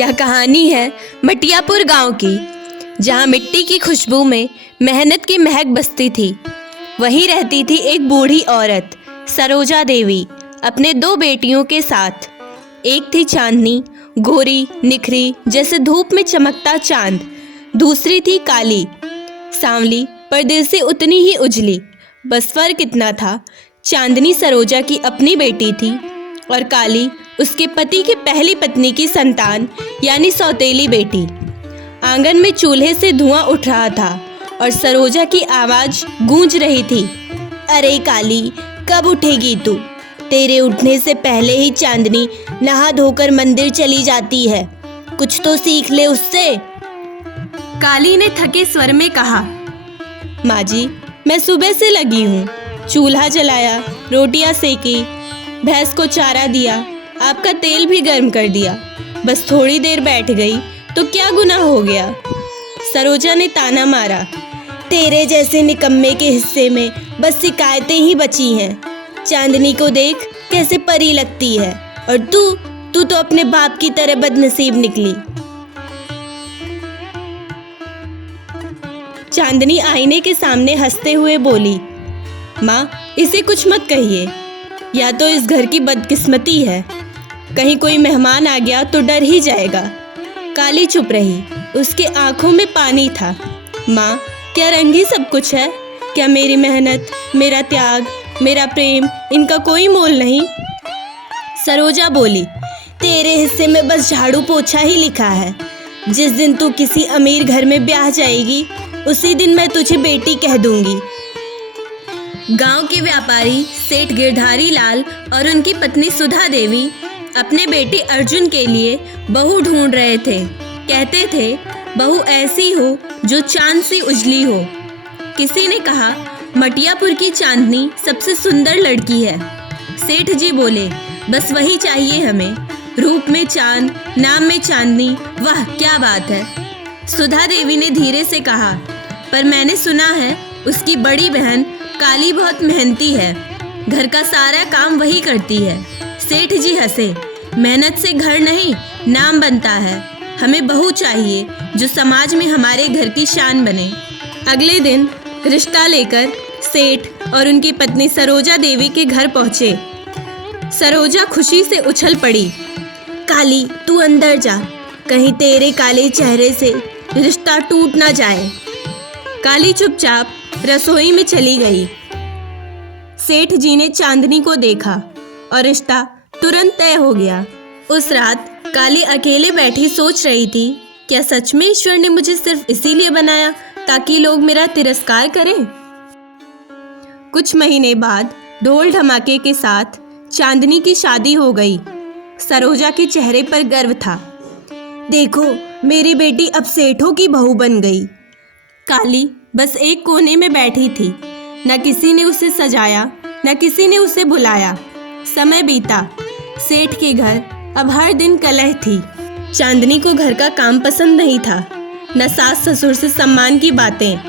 यह कहानी है मटियापुर गांव की, जहां मिट्टी की खुशबू में मेहनत की महक बसती थी। वहीं रहती थी एक बूढ़ी औरत सरोजा देवी अपने 2 बेटियों के साथ। एक थी चांदनी, गोरी निखरी जैसे धूप में चमकता चांद। दूसरी थी काली, सांवली पर दिल से उतनी ही उजली। बस फर्क इतना था, चांदनी सरोजा की अपनी बेटी थी और काली उसके पति की पहली पत्नी की संतान यानी सौतेली बेटी। आंगन में चूल्हे से धुआं उठ रहा था और सरोजा की आवाज गूंज रही थी, अरे काली, कब उठेगी तू? तेरे उठने से पहले ही चांदनी नहा धोकर मंदिर चली जाती है, कुछ तो सीख ले उससे। काली ने थके स्वर में कहा, माँ जी, मैं सुबह से लगी हूँ। चूल्हा जलाया, रोटियां सेकी, भैंस को चारा दिया, आपका तेल भी गर्म कर दिया। बस थोड़ी देर बैठ गई तो क्या गुनाह हो गया? सरोजा ने ताना मारा, तेरे जैसे निकम्मे के हिस्से में बस शिकायतें ही बची हैं। चांदनी को देख कैसे परी लगती है, और तू तो अपने बाप की तरह बदनसीब निकली। चांदनी आईने के सामने हंसते हुए बोली, माँ, इसे कुछ मत कहिए, या तो इस घर की बदकिस्मती है, कहीं कोई मेहमान आ गया तो डर ही जाएगा। काली चुप रही, उसके आंखों में पानी था। माँ, क्या रंगी सब कुछ है? क्या मेरी मेहनत, मेरा त्याग, मेरा प्रेम, इनका कोई मोल नहीं? सरोजा बोली, तेरे हिस्से में बस झाड़ू पोछा ही लिखा है। जिस दिन तू किसी अमीर घर में ब्याह जाएगी, उसी दिन मैं तुझे बेटी कह दूंगी। गांव के व्यापारी सेठ गिरधारी लाल और उनकी पत्नी सुधा देवी अपने बेटे अर्जुन के लिए बहू ढूंढ रहे थे। कहते थे, बहू ऐसी हो जो चांद सी उजली हो। किसी ने कहा, मटियापुर की चांदनी सबसे सुंदर लड़की है। सेठ जी बोले, बस वही चाहिए हमें, रूप में चांद, नाम में चांदनी, वाह क्या बात है। सुधा देवी ने धीरे से कहा, पर मैंने सुना है उसकी बड़ी बहन काली बहुत मेहनती है, घर का सारा काम वही करती है। सेठ जी हंसे, मेहनत से घर नहीं, नाम बनता है। हमें बहू चाहिए जो समाज में हमारे घर की शान बने। अगले दिन रिश्ता लेकर सेठ और उनकी पत्नी सरोजा देवी के घर पहुंचे। सरोजा खुशी से उछल पड़ी, काली, तू अंदर जा, कहीं तेरे काले चेहरे से रिश्ता टूट ना जाए। काली चुपचाप रसोई में चली गई। सेठ जी ने चांदनी को देखा और रिश्ता तुरंत तय हो गया। उस रात काली अकेले बैठी सोच रही थी, क्या सच में ईश्वर ने मुझे सिर्फ इसीलिए बनाया ताकि लोग मेरा तिरस्कार करें? कुछ महीने बाद ढोल धमाके के साथ चांदनी की शादी हो गई। सरोजा के चेहरे पर गर्व था, देखो मेरी बेटी अब सेठों की बहू बन गई। काली बस एक कोने में बैठी थी, न किसी ने उसे सजाया, न किसी ने उसे बुलाया। समय बीता, सेठ के घर अब हर दिन कलह थी। चांदनी को घर का काम पसंद नहीं था, न सास ससुर से सम्मान की बातें।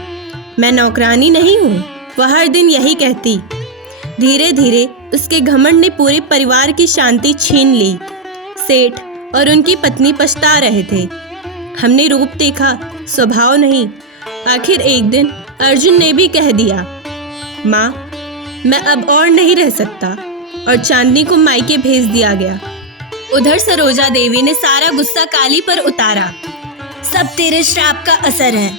मैं नौकरानी नहीं हूँ, वह हर दिन यही कहती। धीरे धीरे उसके घमंड ने पूरे परिवार की शांति छीन ली। सेठ और उनकी पत्नी पछता रहे थे। हमने रूप देखा, स्वभाव नहीं। आखिर एक दिन अर्जुन ने भी कह दिया, माँ, मैं अब और नहीं रह सकता, और चांदनी को मायके भेज दिया गया। उधर सरोजा देवी ने सारा गुस्सा काली पर उतारा, सब तेरे श्राप का असर है,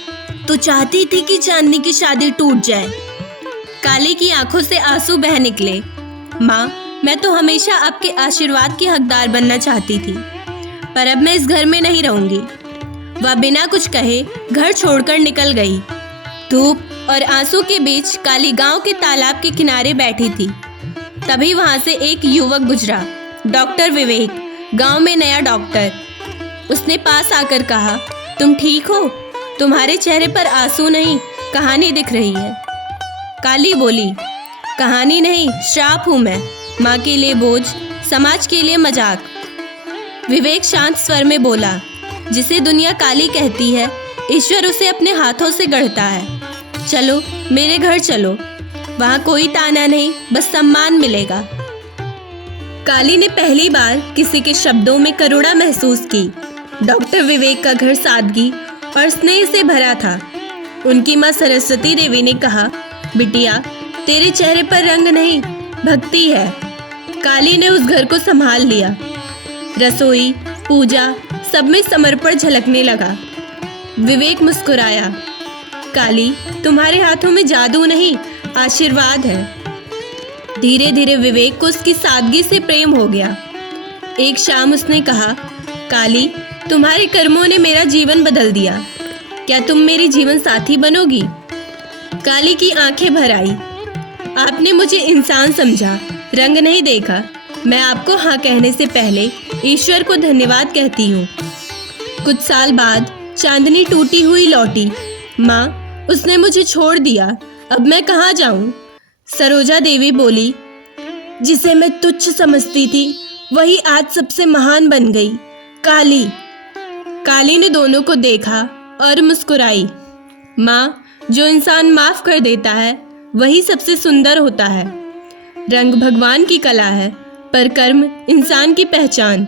तू चाहती थी कि चांदनी की शादी टूट जाए। काली की आंखों से आंसू बह निकले, माँ, मैं तो हमेशा आपके आशीर्वाद की हकदार बनना चाहती थी, पर अब मैं इस घर में नहीं रहूंगी। वह बिना कुछ कहे घर छोड़कर निकल गई। धूप और आंसू के बीच काली गांव के तालाब के किनारे बैठी थी। तभी वहां से एक युवक गुजरा, डॉक्टर विवेक, गांव में नया डॉक्टर। उसने पास आकर कहा, तुम ठीक हो? तुम्हारे चेहरे पर आंसू नहीं, कहानी दिख रही है। काली बोली, कहानी नहीं, श्राप हूँ मैं, माँ के लिए बोझ, समाज के लिए मजाक। विवेक शांत स्वर में बोला, जिसे दुनिया काली कहती है, ईश्वर उसे अपने हाथों से गढ़ता है। चलो मेरे घर चलो, वहाँ कोई ताना नहीं, बस सम्मान मिलेगा। काली ने पहली बार किसी के शब्दों में करुणा महसूस की। डॉक्टर विवेक का घर सादगी और स्नेह से भरा था। उनकी माँ सरस्वती देवी ने कहा, बिटिया, तेरे चेहरे पर रंग नहीं, भक्ति है। काली ने उस घर को संभाल लिया। रसोई, पूजा, सब में समर्पण झलकने लगा। विवेक मुस्कुराया। काली, तुम्हारे हाथों में जादू नहीं, आशीर्वाद है। धीरे धीरे विवेक को उसकी सादगी से प्रेम हो गया। एक शाम उसने कहा, काली, तुम्हारे कर्मों ने मेरा जीवन बदल दिया। क्या तुम मेरी जीवन साथी बनोगी? काली की आंखें भर आई। आपने मुझे इंसान समझा, रंग नहीं देखा। मैं आपको हाँ कहने से पहले ईश्वर को धन्यवाद कहती हूँ। कुछ साल बाद चांदनी टूटी हुई लौटी। माँ, उसने मुझे छोड़ दिया, अब मैं कहाँ जाऊँ? सरोजा देवी बोली, जिसे मैं तुच्छ समझती थी वही आज सबसे महान बन गई। काली। काली ने दोनों को देखा और मुस्कुराई। माँ, जो इंसान माफ कर देता है वही सबसे सुंदर होता है। रंग भगवान की कला है, पर कर्म इंसान की पहचान।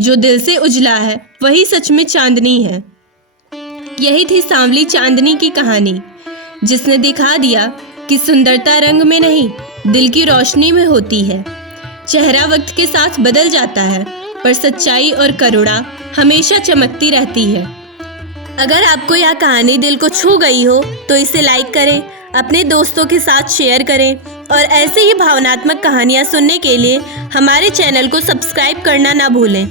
जो दिल से उजला है वही सच में चांदनी है। यही थी सांवली चांदनी की कहानी, जिसने दिखा दिया कि सुंदरता रंग में नहीं, दिल की रोशनी में होती है। चेहरा वक्त के साथ बदल जाता है, पर सच्चाई और करुणा हमेशा चमकती रहती है। अगर आपको यह कहानी दिल को छू गई हो तो इसे लाइक करें, अपने दोस्तों के साथ शेयर करें और ऐसे ही भावनात्मक कहानियाँ सुनने के लिए हमारे चैनल को सब्सक्राइब करना ना भूलें।